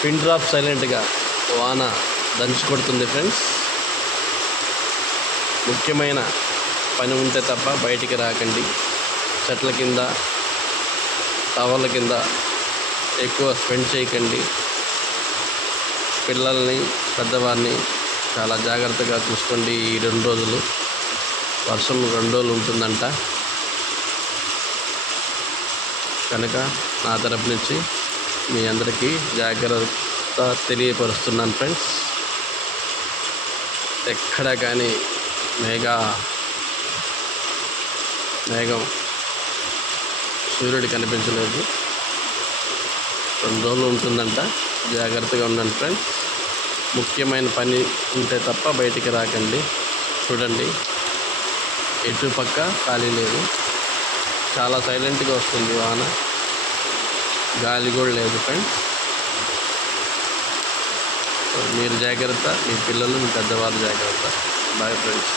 Pin drop సైలెంట్గా వాన దంచి కొడుతుంది ఫ్రెండ్స్. ముఖ్యమైన పని ఉంటే తప్ప బయటికి రాకండి. చెట్ల కింద, టవర్ల కింద ఎక్కువ స్పెండ్ చేయకండి. పిల్లల్ని, పెద్దవారిని చాలా జాగ్రత్తగా చూసుకోండి. ఈ 2 రోజులు వర్షం 2 రోజులు ఉంటుందంట. కనుక నా తరపు నుంచి మీ అందరికీ జాగ్రత్త తెలియపరుస్తున్నాను ఫ్రెండ్స్. ఎక్కడ కానీ మేఘం సూర్యుడు కనిపించలేదు. 2 రోజులు ఉంటుందంట. జాగ్రత్తగా ఉండండి ఫ్రెండ్స్. ముఖ్యమైన పని ఉంటే తప్ప బయటికి రాకండి. చూడండి, ఎటు పక్క ఖాళీ లేదు. చాలా సైలెంట్గా వస్తుంది వాన. గాలి కూడా లేదు ఫ్రెండ్స్. మీరు జాగ్రత్త, మీ పిల్లలు, మీ పెద్దవాళ్ళు జాగ్రత్త. Bye friends.